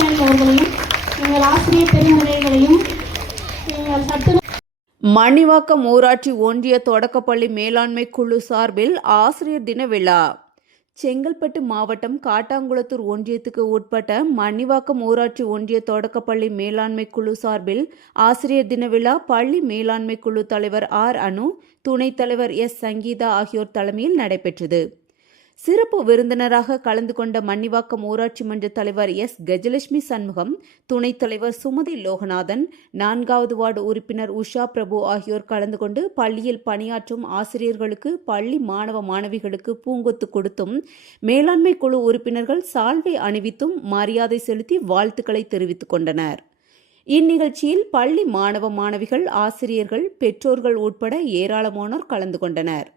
Principal அவர்களையும் எங்கள் ஆசிரியர் பெருமுறைகளையும் எங்கள் சத்து மணிவாக்கம் ஊராட்சி ஒன்றிய தொடக்கப்பள்ளி மேலாண்மை குழு சார்பில் ஆசிரியர் தின விழா. செங்கல்பட்டு மாவட்டம் காட்டாங்குளத்தூர் ஒன்றியத்துக்கு உட்பட்ட மணிவாக்கம் ஊராட்சி ஒன்றிய தொடக்கப்பள்ளி மேலாண்மை குழு சார்பில் ஆசிரியர் தின விழா பள்ளி மேலாண்மை குழு தலைவர் ஆர் அனு, துணைத் தலைவர் எஸ் சங்கீதா ஆகியோர் தலைமையில் நடைபெற்றது. சிறப்பு விருந்தினராக கலந்து கொண்ட மணிவாக்கம் ஊராட்சி மன்ற தலைவர் எஸ் கஜலட்சுமி சண்முகம், துணைத் தலைவர் சுமதி லோகநாதன், 4வது வார்டு உறுப்பினர் உஷா பிரபு ஆகியோர் கலந்து கொண்டு பள்ளியில் பணியாற்றும் ஆசிரியர்களுக்கு, பள்ளி மாணவ மாணவிகளுக்கு பூங்கொத்து கொடுத்தும், மேலாண்மை குழு உறுப்பினர்கள் சால்வை அணிவித்தும் மரியாதை செலுத்தி வாழ்த்துக்களை தெரிவித்துக் கொண்டனர். இந்நிகழ்ச்சியில் பள்ளி மாணவ மாணவிகள், ஆசிரியர்கள், பெற்றோர்கள் உட்பட ஏராளமானோர் கலந்து கொண்டனர்.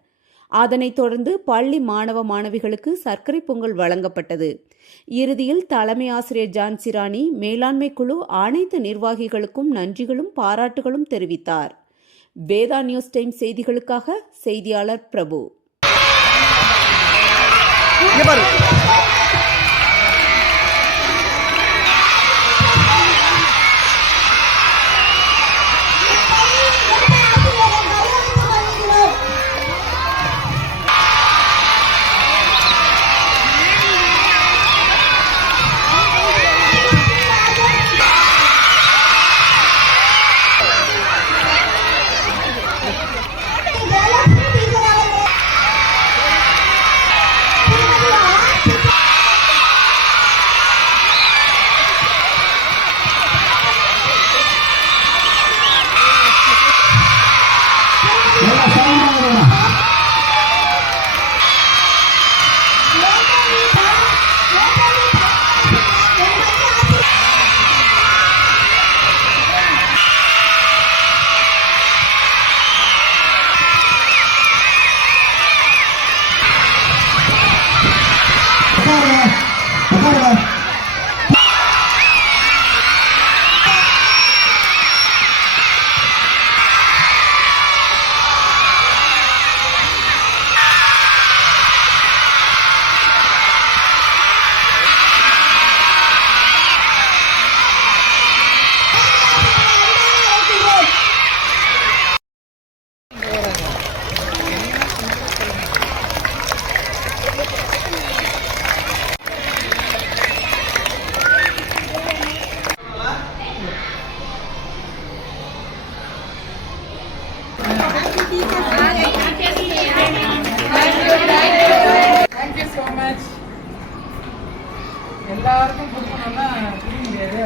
அதனைத் தொடர்ந்து பள்ளி மாணவ மாணவிகளுக்கு சர்க்கரை பொங்கல் வழங்கப்பட்டது. இறுதியில் தலைமை ஆசிரியர் ஜான்சிராணி மேலாண்மை குழு அனைத்து நிர்வாகிகளுக்கும் நன்றிகளும் பாராட்டுகளும் தெரிவித்தார். வேதா நியூஸ் டைம் செய்திகளுக்காக செய்தியாளர் பிரபு. Thank you so much. எல்லாருக்கும் கொடுக்கணும்னா புரிய முடியாது.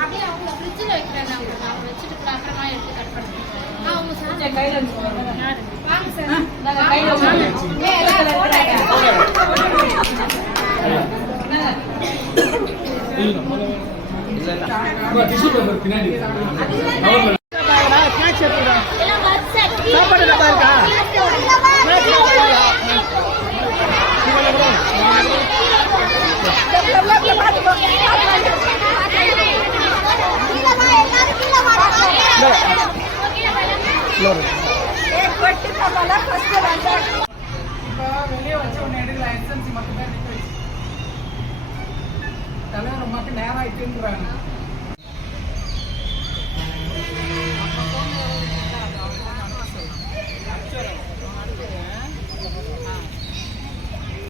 அப்படியே அவங்க ஃப்ரிட்ஜில் வைக்கிறேன். நான் வச்சுட்டு அப்புறமா எடுத்து கட் பண்ணுறேன். அவங்க சார் கையில் வச்சுக்கோங்க. வாங்க சார், நாங்கள் கையில் வச்சுக்கோங்க. டிஷ்யூ பேப்பர் பின்னாடி சாப்பாடு நல்லா இருக்கா? வெளியே வச்சு ஒன்று எடுக்கல, எஸ்எம்சி மட்டும்தான் எடுத்து வச்சு தலைவர் ரொம்ப நேரம் ஆயிட்டுங்கிறாங்க.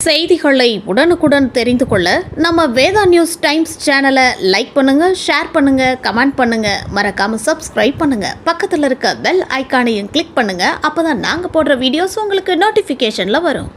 செய்திகளை உடனுக்குடன் தெரிந்து கொள்ள நம்ம வேதா நியூஸ் டைம்ஸ் சேனலை லைக் பண்ணுங்க, ஷேர் பண்ணுங்க, கமெண்ட் பண்ணுங்க, மறக்காம சப்ஸ்கிரைப் பண்ணுங்க. பக்கத்தில் இருக்க பெல் ஐக்கானையும் கிளிக் பண்ணுங்க. அப்பதான் நாங்கள் போடுற வீடியோஸ் உங்களுக்கு நோட்டிஃபிகேஷன்ல வரும்.